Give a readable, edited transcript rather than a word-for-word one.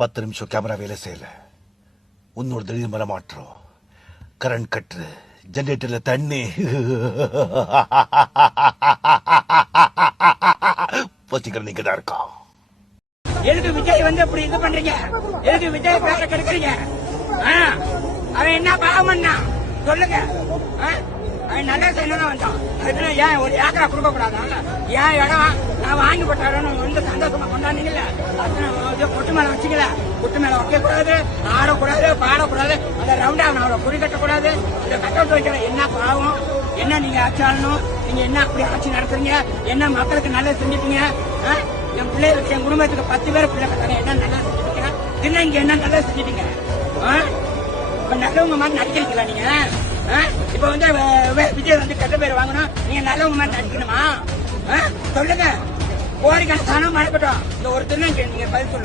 10 நிமிஷம் கேமரா வேலை செய்யல, உன்னோட திடீர் மலை மாற்றம், கரண்ட் கட்டு, ஜெனரேட்டர்ல தண்ணி, பசிக்கிற நீங்க தான் இருக்கா. எதுக்கு விஜய் வந்து இப்படி இது பண்றீங்க? எதுக்கு விஜய் பேச கெடுக்கிறீங்க? அவன் என்ன பாவம் பண்ணா சொல்லுங்க. அவன் நல்லா செய்யணும் வந்தான். ஏன் ஒரு ஏக்கரா கொடுக்க கூடாதா? ஏன் இடம் நான் வாங்கி போட்டாரன்னு வந்து சந்தோஷமா கொண்டாடுனீங்கல்ல, பொட்டு மேல வச்சுக்கல. பொட்டு மேல வைக்க கூடாது, ஆடக்கூடாது, பாடக்கூடாது, அந்த ரவுண்டா அவனை குறி கட்டக்கூடாது, அந்த கட்டவுட் வைக்கிற என்ன பாவம்? என்ன நீங்க ஆட்சியாளணும்? நீங்க என்ன அப்படி ஆட்சி நடத்துறீங்க? என்ன மக்களுக்கு நல்லது செஞ்சுட்டீங்க? என் பிள்ளைகளுக்கு, என் குடும்பத்துக்கு 10 பேர் பிள்ளை கட்டாங்க, என்ன நல்லா செஞ்சுட்டீங்க? என்ன இங்க என்ன நல்லா செஞ்சுட்டீங்க? இப்ப நல்லவங்க மாதிரி நடிக்கிறீங்களா நீங்க? இப்ப வந்து விஜய் வந்து கெட்ட பேர் வாங்கணும், நீங்க நல்லவங்க மாதிரி நடிக்கணுமா? சொல்லுங்க. கோரிக்கை சனம் மறக்கட்டும். இந்த ஒரு திருநங்கை நீங்க பதில் சொல்லுங்க.